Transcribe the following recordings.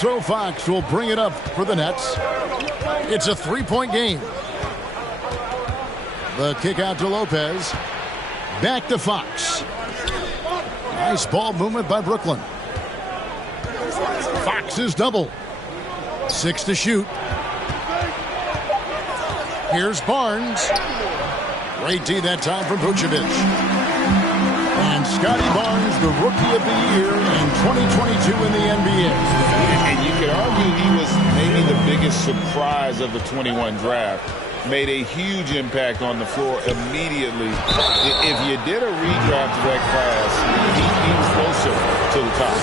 so Fox will bring it up for the Nets. It's a three-point game. The kick out to Lopez. Back to Fox. Nice ball movement by Brooklyn. Fox is double. 6 to shoot. Here's Barnes. Great D that time from Vucevic. And Scotty Barnes, the Rookie of the Year in 2022 in the NBA. And you could argue he was maybe the biggest surprise of the 21 draft. Made a huge impact on the floor immediately. If you did a redraft of that class, he was closer to the top.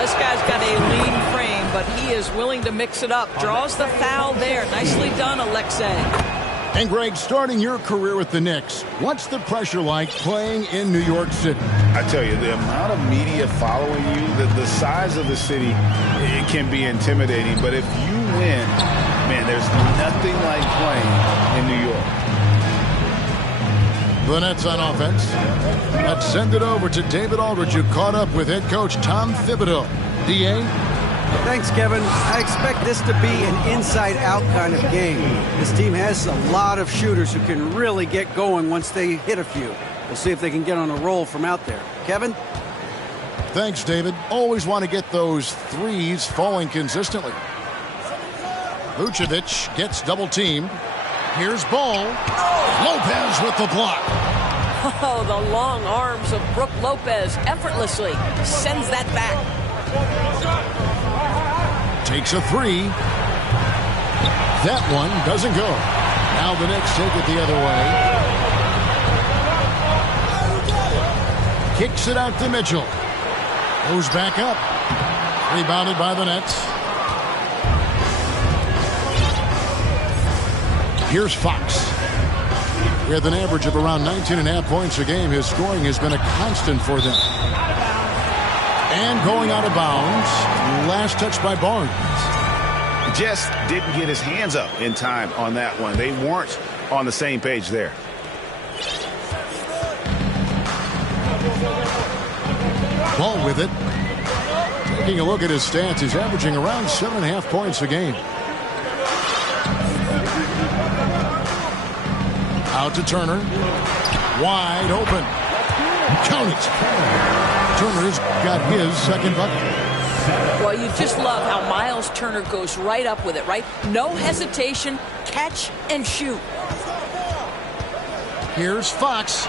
This guy's got a lean frame, but he is willing to mix it up. Draws the foul there. Nicely done, Alexei. And Greg, starting your career with the Knicks, what's the pressure like playing in New York City? I tell you, the amount of media following you, the size of the city, it can be intimidating. But if you win, man, there's nothing like playing in New York. The Nets on offense. Let's send it over to David Aldridge, who caught up with head coach Tom Thibodeau. D.A.? Thanks, Kevin. I expect this to be an inside-out kind of game. This team has a lot of shooters who can really get going once they hit a few. We'll see if they can get on a roll from out there. Kevin? Thanks, David. Always want to get those threes falling consistently. Vucevic gets double-teamed. Here's Ball. Lopez with the block. Oh, the long arms of Brook Lopez effortlessly sends that back. Takes a three. That one doesn't go. Now the Knicks take it the other way. Kicks it out to Mitchell. Goes back up. Rebounded by the Nets. Here's Fox. With an average of around 19.5 points a game, his scoring has been a constant for them. And going out of bounds. Last touch by Barnes. Just didn't get his hands up in time on that one. They weren't on the same page there. Ball with it. Taking a look at his stats, he's averaging around 7.5 points a game. Out to Turner. Wide open. Count it. Turner's got his second bucket. Well, you just love how Miles Turner goes right up with it, right? No hesitation, catch and shoot. Here's Fox.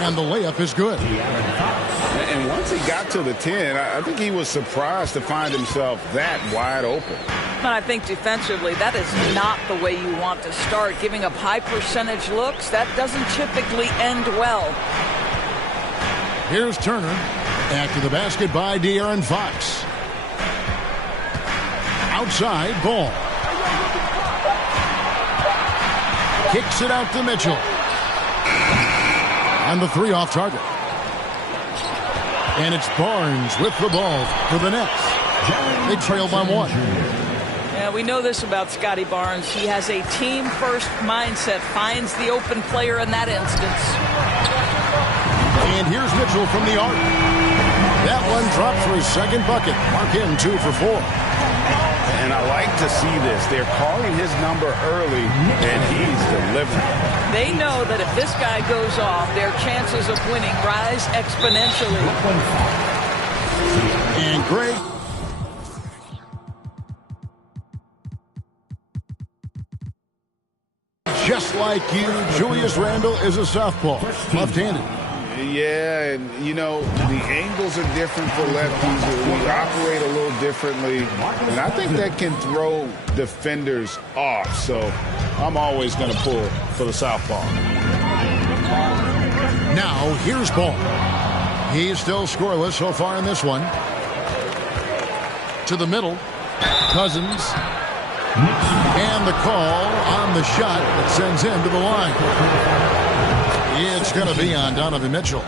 And the layup is good. And once he got to the 10, I think he was surprised to find himself that wide open. But I think defensively, that is not the way you want to start. Giving up high percentage looks, that doesn't typically end well. Here's Turner. Back to the basket by De'Aaron Fox. Outside, Ball. Kicks it out to Mitchell. And the three off target. And it's Barnes with the ball for the Nets. They trail by one. Yeah, we know this about Scotty Barnes. He has a team-first mindset, finds the open player in that instance. And here's Mitchell from the arc. That one dropped for his second bucket. Mark him 2 for 4. And I like to see this. They're calling his number early, and he's delivering. They know that if this guy goes off, their chances of winning rise exponentially. And Greg. Just like you, Julius Randle is a southpaw, left-handed. Yeah, and you know, the angles are different for lefties. We operate a little differently, and I think that can throw defenders off. So I'm always going to pull for the southpaw. Now here's Ball. He's still scoreless so far in this one. To the middle, Cousins. And the call on the shot that sends him to the line. It's going to be on Donovan Mitchell.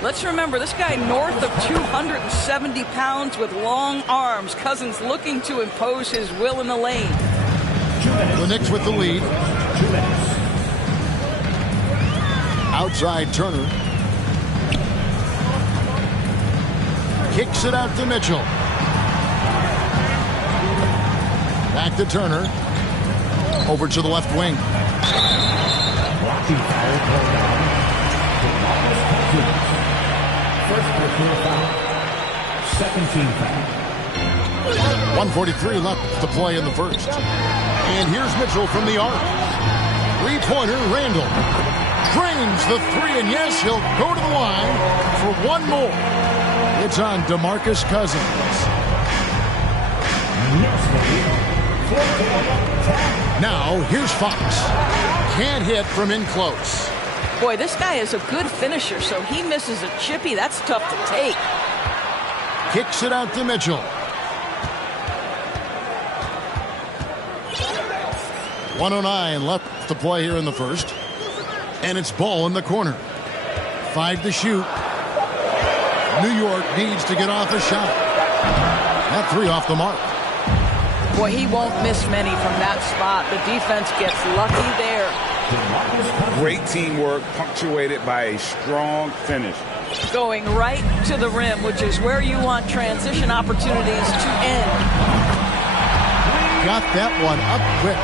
Let's remember, this guy north of 270 pounds with long arms. Cousins looking to impose his will in the lane. The Knicks with the lead. Outside Turner. Kicks it out to Mitchell. Back to Turner. Over to the left wing. Blocking foul called on. First personal foul. Second team foul. 1:43 left to play in the first. And here's Mitchell from the arc. Three-pointer, Randall. Drains the three, and yes, he'll go to the line for one more. It's on DeMarcus Cousins. Now, here's Fox. Can't hit from in close. Boy, this guy is a good finisher, so he misses a chippy. That's tough to take. Kicks it out to Mitchell. 1:09 left to play here in the first. And it's ball in the corner. 5 to shoot. New York needs to get off a shot. That three off the mark. Boy, he won't miss many from that spot. The defense gets lucky there. Great teamwork punctuated by a strong finish. Going right to the rim, which is where you want transition opportunities to end. Got that one up quick.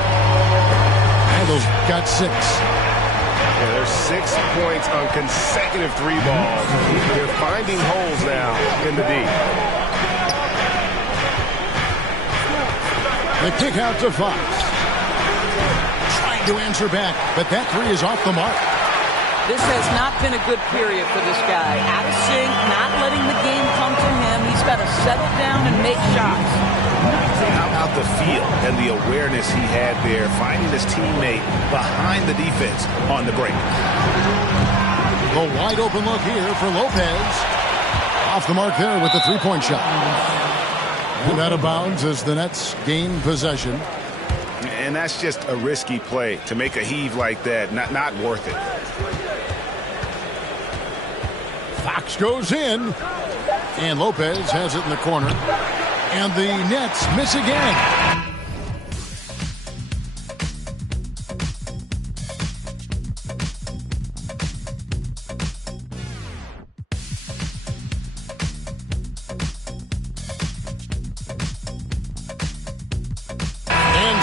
Randall's got 6. Yeah, there's 6 points on consecutive 3 balls. They're finding holes now in the D. The kick out to Fox. Trying to answer back, but that three is off the mark. This has not been a good period for this guy. Out of sync, not letting the game come to him. He's got to settle down and make shots. How about the feel and the awareness he had there, finding his teammate behind the defense on the break. The wide open look here for Lopez. Off the mark there with the three-point shot. And out of bounds as the Nets gain possession. And that's just a risky play. To make a heave like that, not worth it. Fox goes in. And Lopez has it in the corner. And the Nets miss again.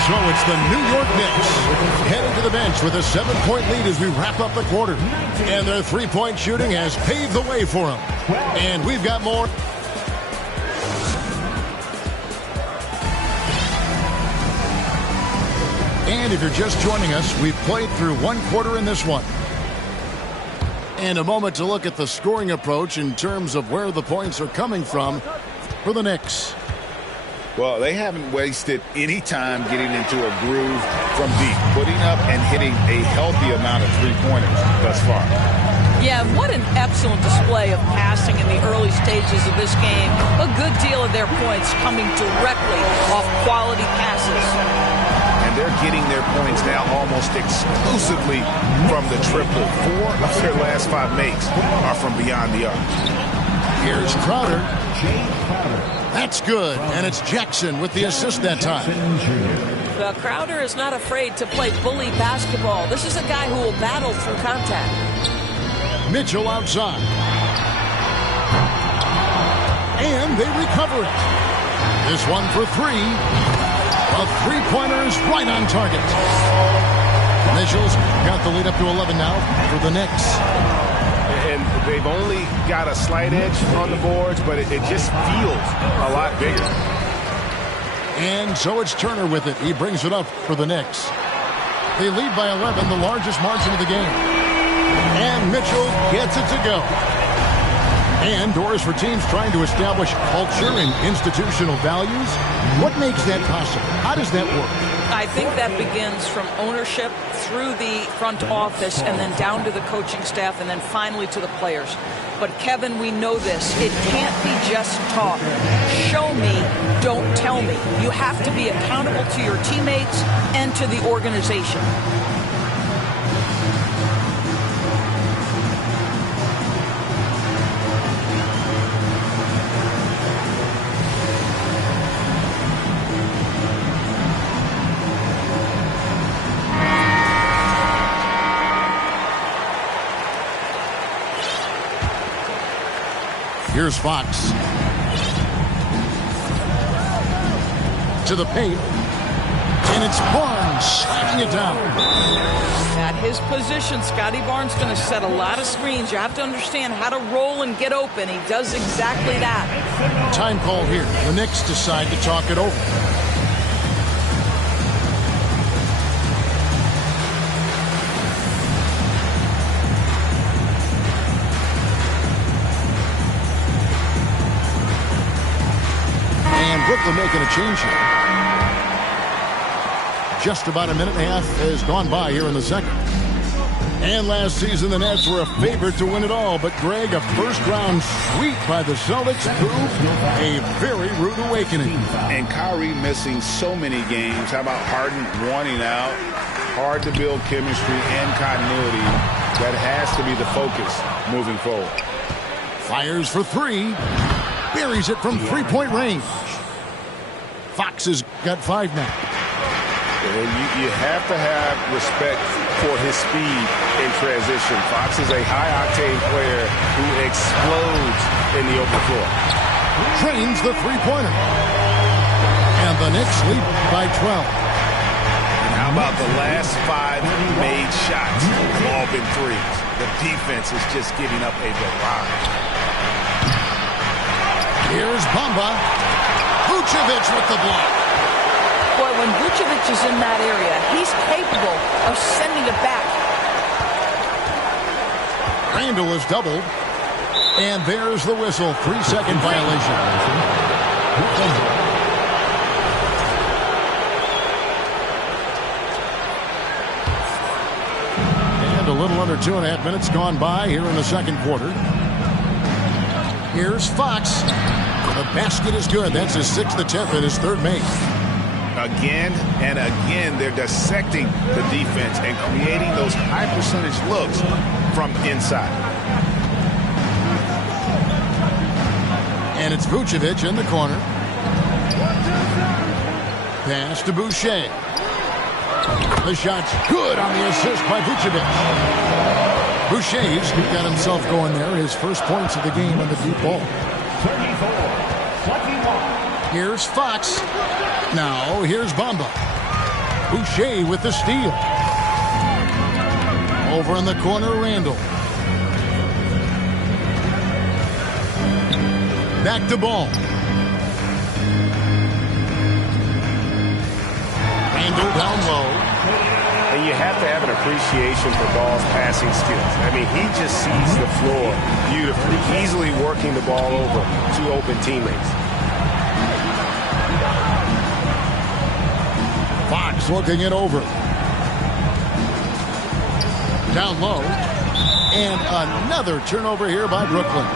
So it's the New York Knicks heading to the bench with a 7-point lead as we wrap up the quarter. And their three-point shooting has paved the way for them. And we've got more. And if you're just joining us, we've played through one quarter in this one. And a moment to look at the scoring approach in terms of where the points are coming from for the Knicks. Well, they haven't wasted any time getting into a groove from deep, putting up and hitting a healthy amount of three-pointers thus far. Yeah, what an excellent display of passing in the early stages of this game. A good deal of their points coming directly off quality passes. And they're getting their points now almost exclusively from the triple. 4 of their last 5 makes are from beyond the arc. Here's Crowder. That's good, and it's Jackson with the assist that time. Well, Crowder is not afraid to play bully basketball. This is a guy who will battle through contact. Mitchell outside. And they recover it. This one for 3. A three-pointer is right on target. Mitchell's got the lead up to 11 now for the Knicks. And they've only got a slight edge on the boards, but it just feels a lot bigger. And so it's Turner with it. He brings it up for the Knicks. They lead by 11, the largest margin of the game. And Mitchell gets it to go. And doors for teams trying to establish culture and institutional values. What makes that possible? How does that work? I think that begins from ownership through the front office and then down to the coaching staff and then finally to the players. But, Kevin, we know this. It can't be just talk. Show me, don't tell me. You have to be accountable to your teammates and to the organization. Here's Fox. To the paint. And it's Barnes sliding it down. At his position, Scotty Barnes going to set a lot of screens. You have to understand how to roll and get open. He does exactly that. Time called here. The Knicks decide to talk it over. And Brooklyn making a change here. Just about a minute and a half has gone by here in the second. And last season, the Nets were a favorite to win it all. But, Greg, a first-round sweep by the Celtics proved a very rude awakening. And Kyrie missing so many games. How about Harden wanting out? Hard to build chemistry and continuity. That has to be the focus moving forward. Fires for three. Buries it from three-point range. Fox has got 5 now. You have to have respect for his speed in transition. Fox is a high-octane player who explodes in the open floor. Drains the three-pointer. And the Knicks lead by 12. And how about the last 5 made shots? Have all been threes. The defense is just giving up a barrage. Here's Bamba. Vucevic with the block. Boy, when Vucevic is in that area, he's capable of sending it back. Randall is doubled. And there's the whistle. 3-second violation. And a little under 2.5 minutes gone by here in the second quarter. Here's Fox. The basket is good. That's his 6th attempt and his 3rd make. Again and again, they're dissecting the defense and creating those high-percentage looks from inside. And it's Vucevic in the corner. Pass to Boucher. The shot's good on the assist by Vucevic. Boucher's got himself going there. His first points of the game on the deep ball. 34-21. Here's Fox. Now, here's Bamba. Boucher with the steal. Over in the corner, Randall. Back to ball. Randall down low. And you have to have an appreciation for Ball's passing skills. I mean, he just sees the floor beautifully, easily working the ball over to open teammates. Fox looking it over. Down low. And another turnover here by Brooklyn.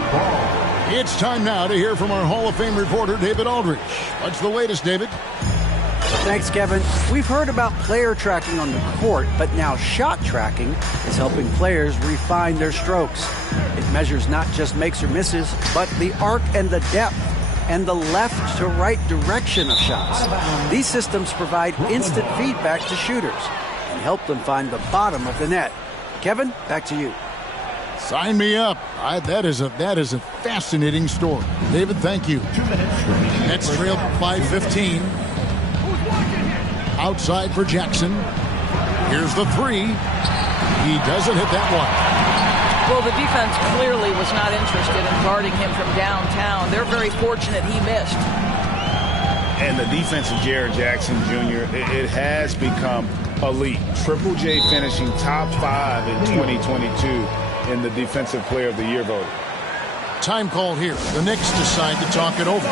It's time now to hear from our Hall of Fame reporter, David Aldridge. What's the latest, David? Thanks, Kevin. We've heard about player tracking on the court, but now shot tracking is helping players refine their strokes. It measures not just makes or misses, but the arc and the depth and the left to right direction of shots. These systems provide instant feedback to shooters and help them find the bottom of the net. Kevin, back to you. Sign me up. That is a fascinating story. David, thank you. Nets trail by 15. Outside for Jackson. Here's the 3. He doesn't hit that one. Well, the defense clearly was not interested in guarding him from downtown. They're very fortunate he missed. And the defense of Jared Jackson Jr., it has become elite. Triple J finishing top 5 in 2022 in the Defensive Player of the Year vote. Time called here. The Knicks decide to talk it over.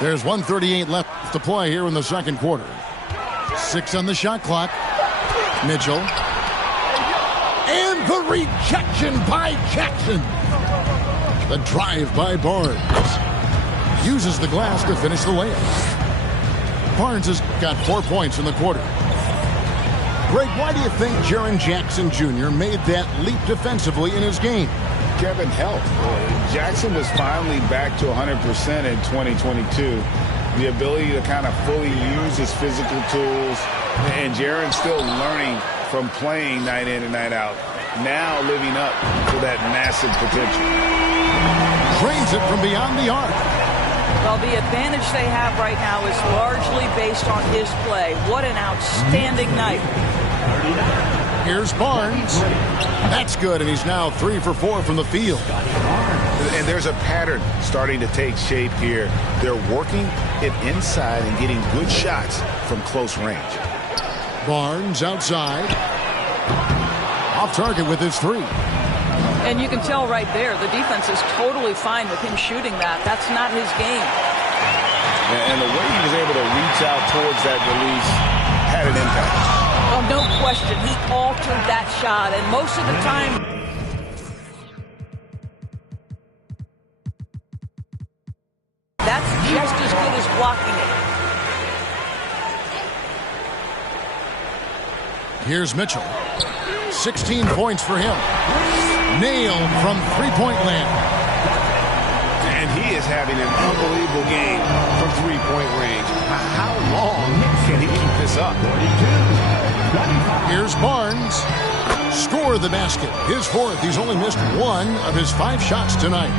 There's 1:38 left to play here in the second quarter. 6 on the shot clock. Mitchell. And the rejection by Jackson. The drive by Barnes. Uses the glass to finish the layup. Barnes has got 4 points in the quarter. Greg, why do you think Jaren Jackson Jr. made that leap defensively in his game? Kevin, help. Jackson was finally back to 100% in 2022. The ability to kind of fully use his physical tools. And Jaren's still learning from playing night in and night out. Now living up to that massive potential. Drains it from beyond the arc. Well, the advantage they have right now is largely based on his play. What an outstanding night. Here's Barnes. That's good, and he's now 3 for 4 from the field. And there's a pattern starting to take shape here. They're working it inside and getting good shots from close range. Barnes outside. Off target with his 3. And you can tell right there, the defense is totally fine with him shooting that. That's not his game. And the way he was able to reach out towards that release had an impact. Oh, no question. He altered that shot, and most of the time, that's just as good as blocking it. Here's Mitchell. 16 points for him. Nailed from three-point land. And he is having an unbelievable game from three-point range. How long can he keep this up? Here's Barnes. Score the basket. His 4th. He's only missed 1 of his 5 shots tonight.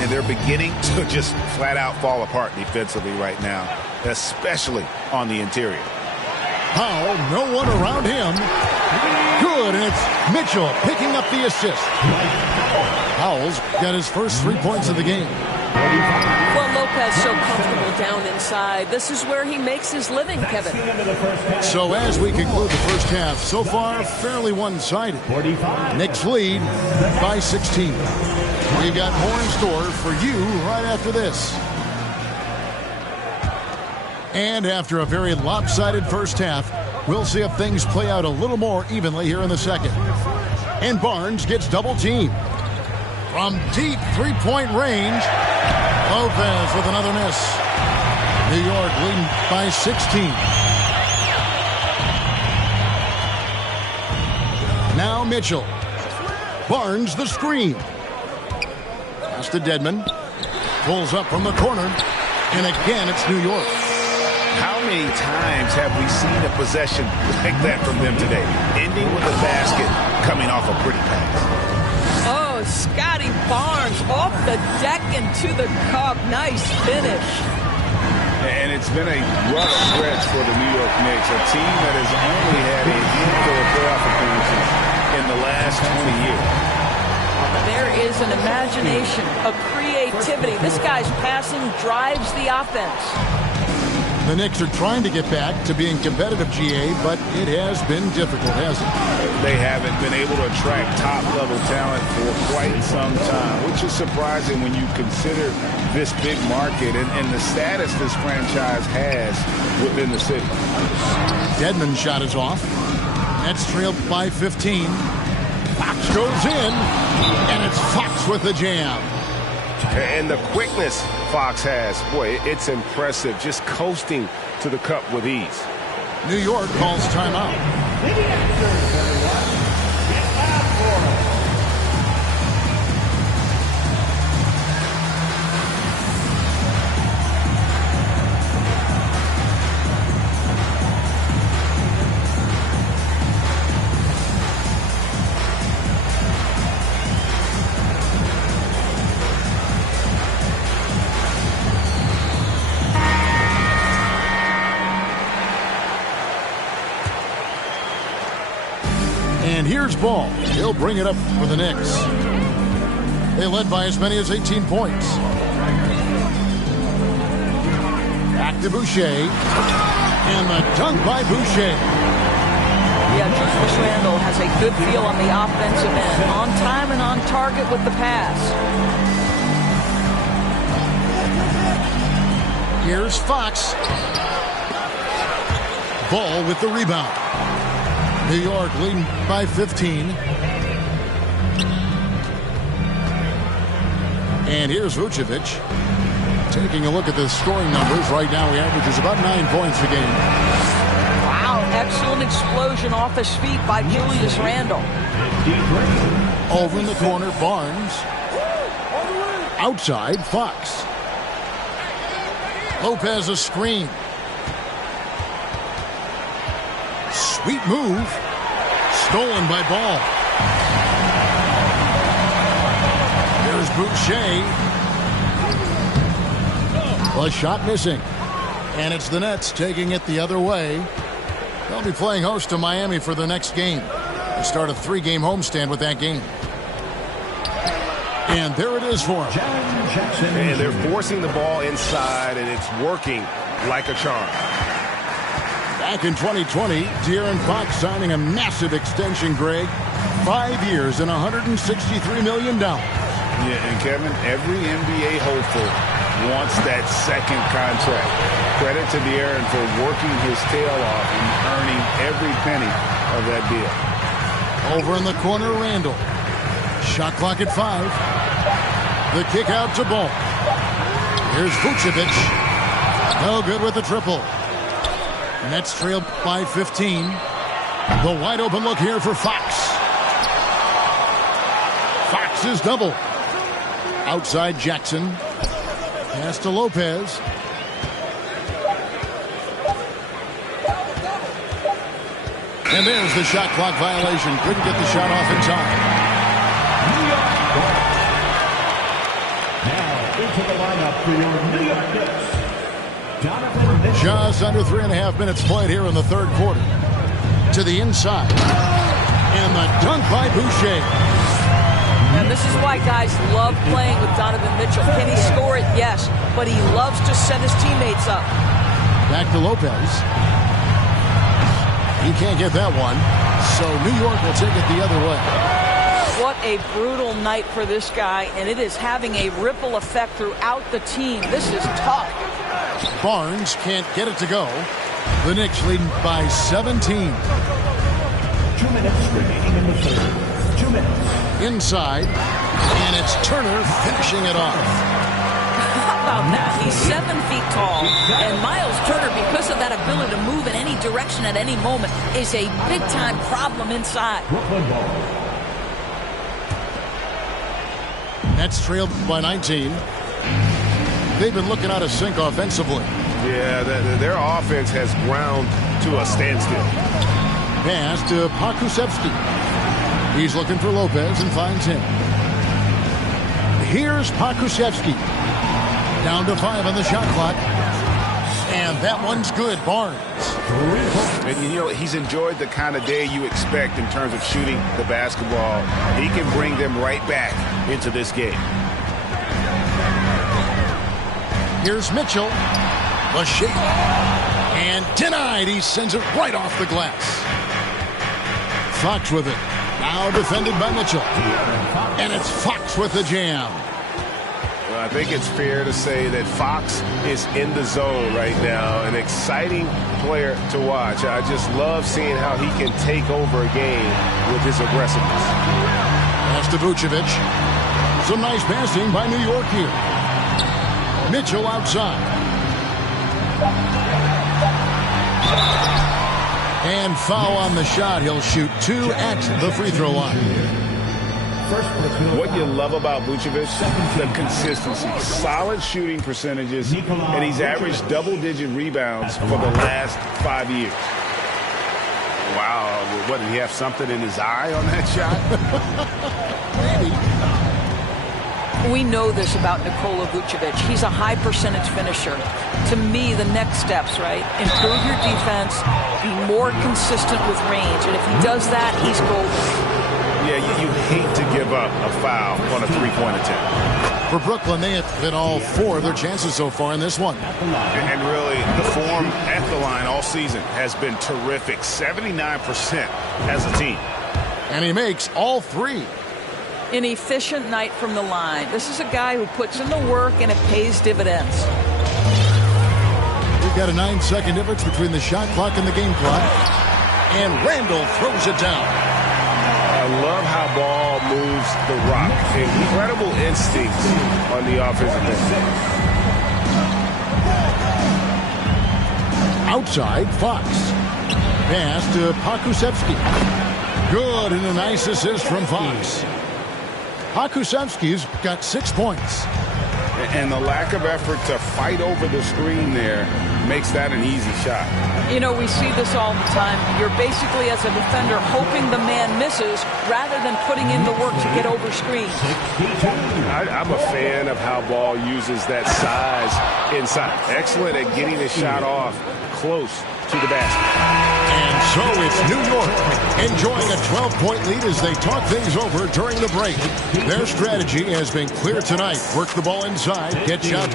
And they're beginning to just flat-out fall apart defensively right now, especially on the interior. Powell, no one around him. Good, and it's Mitchell picking up the assist. Powell's got his first 3 points of the game. Well, Lopez so comfortable down inside. This is where he makes his living, Kevin. So as we conclude the first half, so far fairly one-sided. Knicks lead by 16. We've got more in store for you right after this. And after a very lopsided first half, we'll see if things play out a little more evenly here in the second. And Barnes gets double-teamed. From deep three-point range, Lopez with another miss. New York leading by 16. Now Mitchell. Barnes the screen. Pass to Dedmon. Pulls up from the corner. And again, it's New York. How many times have we seen a possession like that from them today? Ending with a basket, coming off a pretty pass. Oh, Scotty Barnes off the deck and to the cup. Nice finish. And it's been a rough stretch for the New York Knicks, a team that has only had a handful of playoff appearances in the last 20 years. There is an imagination, a creativity. This guy's passing drives the offense. The Knicks are trying to get back to being competitive, GA, but it has been difficult, hasn't it? They haven't been able to attract top-level talent for quite some time, which is surprising when you consider this big market and the status this franchise has within the city. Dedmon's shot is off. Nets trailed by 15. Fox goes in, and it's Fox with the jam. And the quickness Fox has, boy, it's impressive. Just coasting to the cup with ease. New York calls timeout. And here's Ball. He'll bring it up for the Knicks. They led by as many as 18 points. Back to Boucher. And the dunk by Boucher. Yeah, Julius Randle has a good feel on the offensive end. On time and on target with the pass. Here's Fox. Ball with the rebound. New York leading by 15. And here's Vucevic. Taking a look at the scoring numbers, right now he averages about 9 points a game. Wow, excellent explosion off his feet by Julius Randle. Over in the corner, Barnes. Outside, Fox. Lopez a screen. Sweet move. Stolen by Ball. There's Boucher. A shot missing. And it's the Nets taking it the other way. They'll be playing host to Miami for the next game. They start a 3-game homestand with that game. And there it is for him. And they're forcing the ball inside, and it's working like a charm. Back in 2020, De'Aaron Fox signing a massive extension, Greg. 5 years and $163 million. Yeah, and Kevin, every NBA hopeful wants that second contract. Credit to De'Aaron for working his tail off and earning every penny of that deal. Over in the corner, Randle. Shot clock at 5. The kick out to Ball. Here's Vucevic. No good with the triple. Nets trail by 15. The wide open look here for Fox. Fox is double. Outside Jackson. Pass to Lopez. And there's the shot clock violation. Couldn't get the shot off in time. Now into the lineup for your New York Knicks, Donovan Mitchell. Just under 3.5 minutes played here in the third quarter. To the inside. And the dunk by Boucher. And this is why guys love playing with Donovan Mitchell. Can he score it? Yes. But he loves to set his teammates up. Back to Lopez. He can't get that one. So New York will take it the other way. What a brutal night for this guy. And it is having a ripple effect throughout the team. This is tough. Barnes can't get it to go. The Knicks leading by 17. 2 minutes remaining in the third. 2 minutes. Inside. And it's Turner finishing it off. How about that? He's 7 feet tall. And Miles Turner, because of that ability to move in any direction at any moment, is a big-time problem inside. Brooklyn ball. Nets trailed by 19. They've been looking out of sync offensively. Yeah, their offense has ground to a standstill. Pass to Pokusevski. He's looking for Lopez and finds him. Here's Pokusevski. Down to 5 on the shot clock. And that one's good. Barnes. And you know, he's enjoyed the kind of day you expect in terms of shooting the basketball. He can bring them right back into this game. Here's Mitchell. The shake. And denied. He sends it right off the glass. Fox with it. Now defended by Mitchell. And it's Fox with the jam. Well, I think it's fair to say that Fox is in the zone right now. An exciting player to watch. I just love seeing how he can take over a game with his aggressiveness. Pass to Vucevic. Some nice passing by New York here. Mitchell outside. And foul on the shot. He'll shoot 2 at the free throw line. What you love about Vucevic, the consistency, solid shooting percentages, and he's averaged double-digit rebounds for the last 5 years. Wow, what, did he have something in his eye on that shot? Maybe. We know this about Nikola Vucevic. He's a high percentage finisher. To me, the next steps, right? Improve your defense, be more consistent with range. And if he does that, he's golden. Yeah, you hate to give up a foul on a three-point attempt. For Brooklyn, they have hit all 4 of their chances so far in this one. And really, the form at the line all season has been terrific. 79% as a team. And he makes all 3. An efficient night from the line. This is a guy who puts in the work and it pays dividends. We've got a 9-second difference between the shot clock and the game clock. And Randle throws it down. I love how Ball moves the rock. Incredible instincts on the offensive end. Outside, Fox. Pass to Pakusevsky. Good, and a nice assist from Fox. Pakusevsky's got 6 points. And the lack of effort to fight over the screen there makes that an easy shot. You know, we see this all the time. You're basically, as a defender, hoping the man misses rather than putting in the work to get over screens. I'm a fan of how Ball uses that size inside. Excellent at getting the shot off close to the basket. And so it's New York enjoying a 12-point lead as they talk things over during the break. Their strategy has been clear tonight. Work the ball inside, get shot.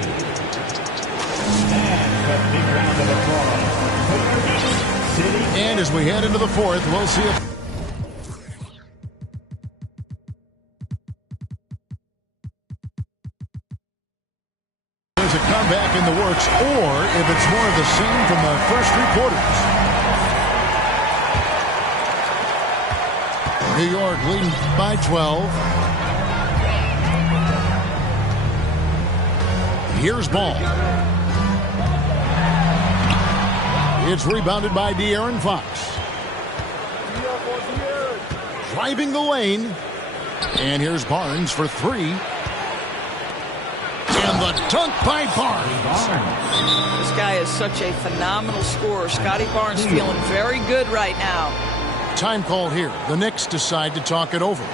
And as we head into the fourth, we'll see if there's a comeback in the works or if it's more of the same from the first 3 quarters. New York leading by 12. Here's Ball. It's rebounded by De'Aaron Fox. Driving the lane. And here's Barnes for 3. And the dunk by Barnes. This guy is such a phenomenal scorer. Scotty Barnes feeling very good right now. Time call here. The Knicks decide to talk it over.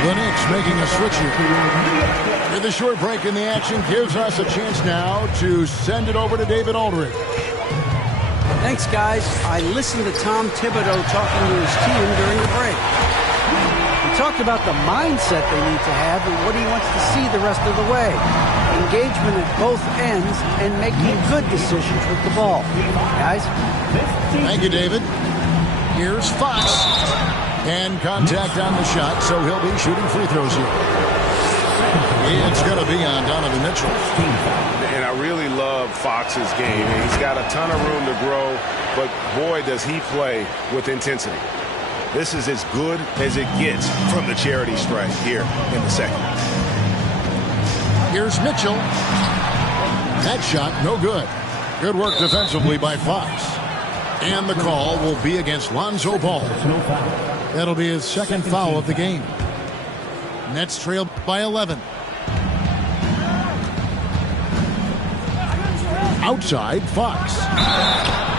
The Knicks making a switch here. With a short break in the action gives us a chance now to send it over to David Aldridge. Thanks, guys. I listened to Tom Thibodeau talking to his team during the break. He talked about the mindset they need to have and what he wants to see the rest of the way. Engagement at both ends and making good decisions with the ball. Guys? Thank you, David. Here's Fox. And contact on the shot, so he'll be shooting free throws here. It's going to be on Donovan Mitchell. And I really love Fox's game. He's got a ton of room to grow, but boy, does he play with intensity. This is as good as it gets from the charity stripe here in the second. Here's Mitchell. That shot, no good. Good work defensively by Fox. And the call will be against Lonzo Ball. That'll be his second foul of the game. Nets trail by 11. Outside, Fox.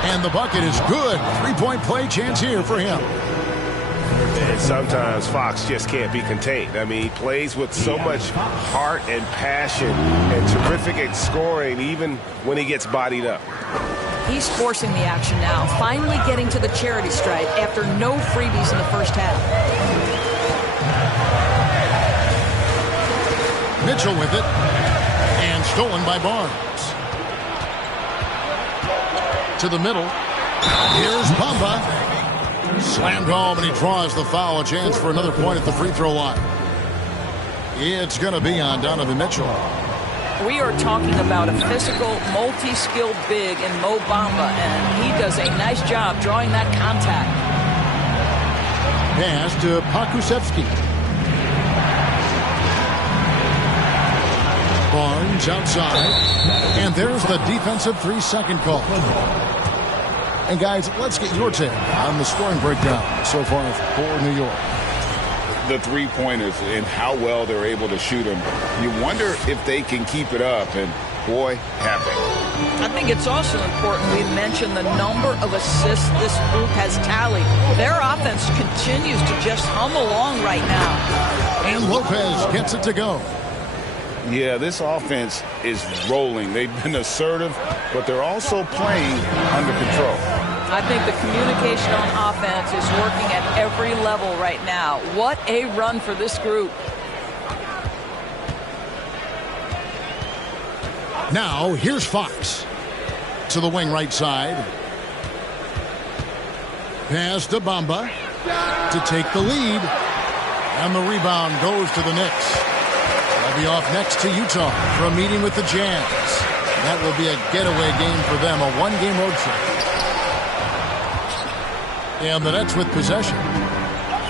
And the bucket is good. 3-point play chance here for him. And sometimes Fox just can't be contained. I mean, he plays with so much heart and passion and terrific at scoring even when he gets bodied up. He's forcing the action now, finally getting to the charity stripe after no freebies in the first half. Mitchell with it. And stolen by Barnes. To the middle. Here's Bamba. Slammed home, and he draws the foul. A chance for another point at the free throw line. It's going to be on Donovan Mitchell. We are talking about a physical, multi-skilled big in Mo Bamba, and he does a nice job drawing that contact. Pass to Pakusevsky. Barnes outside. And there's the defensive 3-second call. And guys, let's get your take on the scoring breakdown so far for New York. The three-pointers and how well they're able to shoot them. You wonder if they can keep it up, and boy, have they. I think it's also important we mention the number of assists this group has tallied. Their offense continues to just hum along right now. And Lopez gets it to go. Yeah, this offense is rolling. They've been assertive, but they're also playing under control. I think the communication on offense is working at every level right now. What a run for this group. Now, here's Fox. To the wing right side. Pass to Bamba to take the lead. And the rebound goes to the Knicks. They'll be off next to Utah for a meeting with the Jazz. That will be a getaway game for them, a one-game road trip. And the Nets with possession.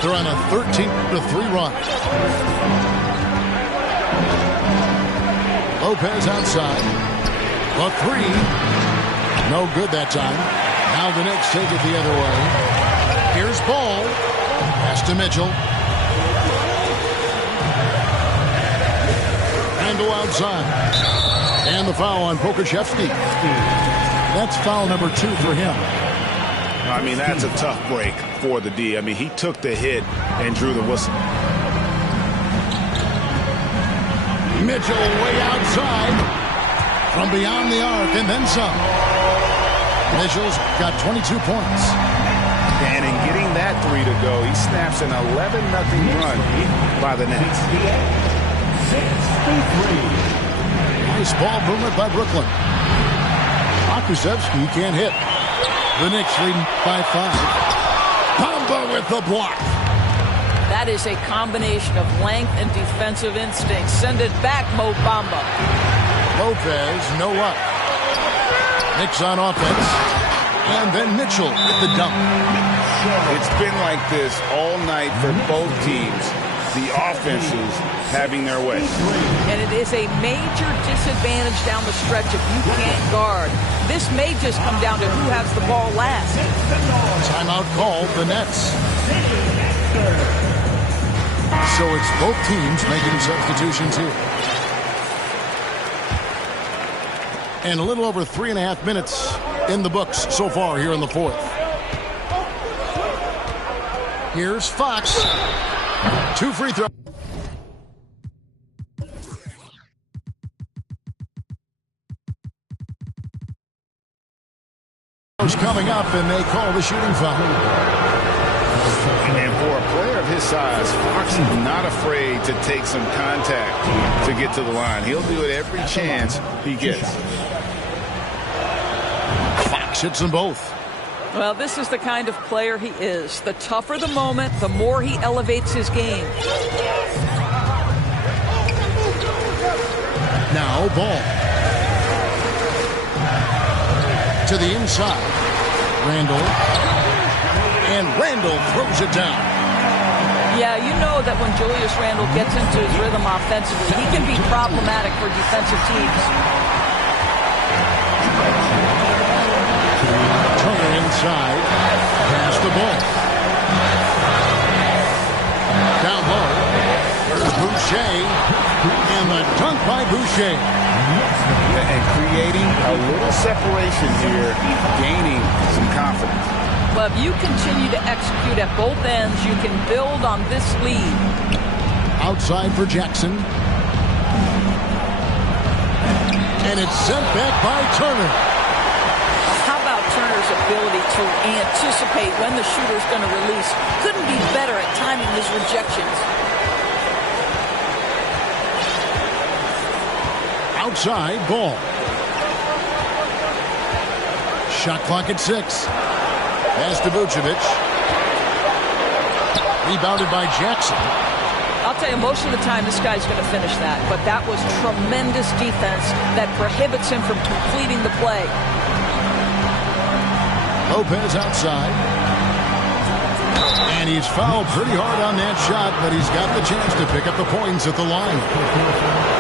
They're on a 13-3 run. Lopez outside. A three. No good that time. Now the Knicks take it the other way. Here's Ball. Pass to Mitchell. Randle outside. And the foul on Pokusevski. That's foul number 2 for him. I mean, that's a tough break for the D. I mean, he took the hit and drew the whistle. Mitchell way outside from beyond the arc and then some. Mitchell's got 22 points. And in getting that three to go, he snaps an 11-0 run by the Nets. Nice ball movement by Brooklyn. Pokusevski can't hit. The Knicks leading by 5. Bamba with the block. That is a combination of length and defensive instinct. Send it back, Mo Bamba. Lopez, no luck. Knicks on offense. And then Mitchell with the dunk. It's been like this all night for both teams. The offenses having their way. And it is a major disadvantage down the stretch if you can't guard. This may just come down to who has the ball last. Timeout called, the Nets. So it's both teams making substitutions here. And a little over 3.5 minutes in the books so far here in the fourth. Here's Fox. 2 free throws. Coming up, and they call the shooting foul. And for a player of his size, Fox is not afraid to take some contact to get to the line. He'll do it every chance he gets. Fox hits them both. Well, this is the kind of player he is. The tougher the moment, the more he elevates his game. Now, Ball. To the inside. Randle. And Randle throws it down. Yeah, you know that when Julius Randle gets into his rhythm offensively, he can be problematic for defensive teams. Turner inside. Pass the ball. Down low. There's Boucher. And the dunk by Boucher. And creating a little separation here, gaining some confidence. But if you continue to execute at both ends, you can build on this lead. Outside for Jackson. And it's sent back by Turner. How about Turner's ability to anticipate when the shooter's going to release? Couldn't be better at timing his rejections. Outside, Ball. Shot clock at 6. Pass to Vucevic. Rebounded by Jackson. I'll tell you, most of the time this guy's going to finish that. But that was tremendous defense that prohibits him from completing the play. Lopez outside. And he's fouled pretty hard on that shot, but he's got the chance to pick up the points at the line.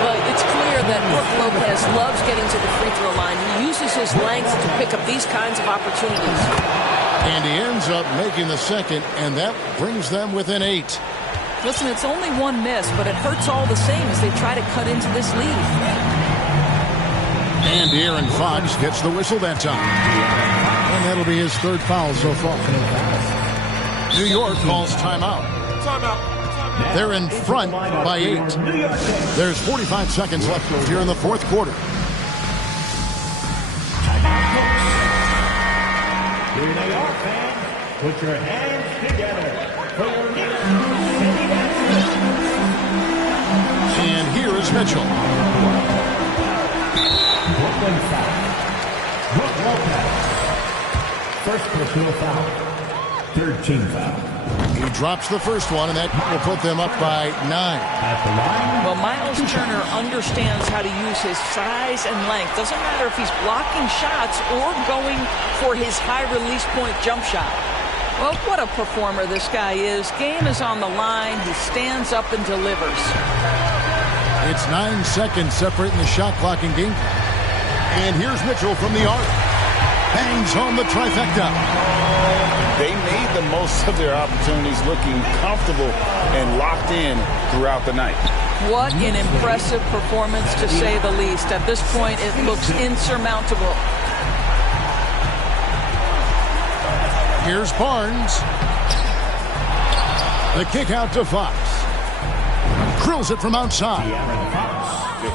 Well, it's clear that Brook Lopez loves getting to the free throw line. He uses his length to pick up these kinds of opportunities. And he ends up making the second, and that brings them within 8. Listen, it's only one miss, but it hurts all the same as they try to cut into this lead. And Aaron Fox gets the whistle that time. And that'll be his 3rd foul so far. New York calls timeout. They're in front by 8. There's 45 seconds left here in the 4th quarter. Here they are, fans. Put your hands together for your Knicks. And here is Mitchell. Brooklyn foul. Brook Lopez. First personal foul. Third team foul. He drops the first one, and that will put them up by 9. At the line. Well, Miles Turner understands how to use his size and length. Doesn't matter if he's blocking shots or going for his high release point jump shot. Well, what a performer this guy is. Game is on the line. He stands up and delivers. It's 9 seconds separating the shot clock and game. And here's Mitchell from the arc. Bangs home the trifecta. They made the most of their opportunities, looking comfortable and locked in throughout the night. What an impressive performance, to say the least. At this point, it looks insurmountable. Here's Barnes. The kick out to Fox. Drills it from outside.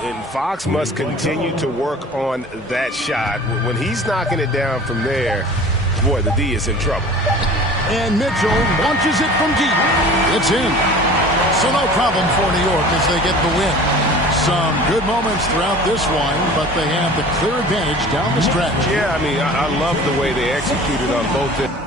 And Fox must continue to work on that shot. When he's knocking it down from there, boy, the D is in trouble. And Mitchell launches it from deep. It's in. So no problem for New York as they get the win. Some good moments throughout this one, but they have the clear advantage down the stretch. Yeah, I mean, I love the way they executed on both ends.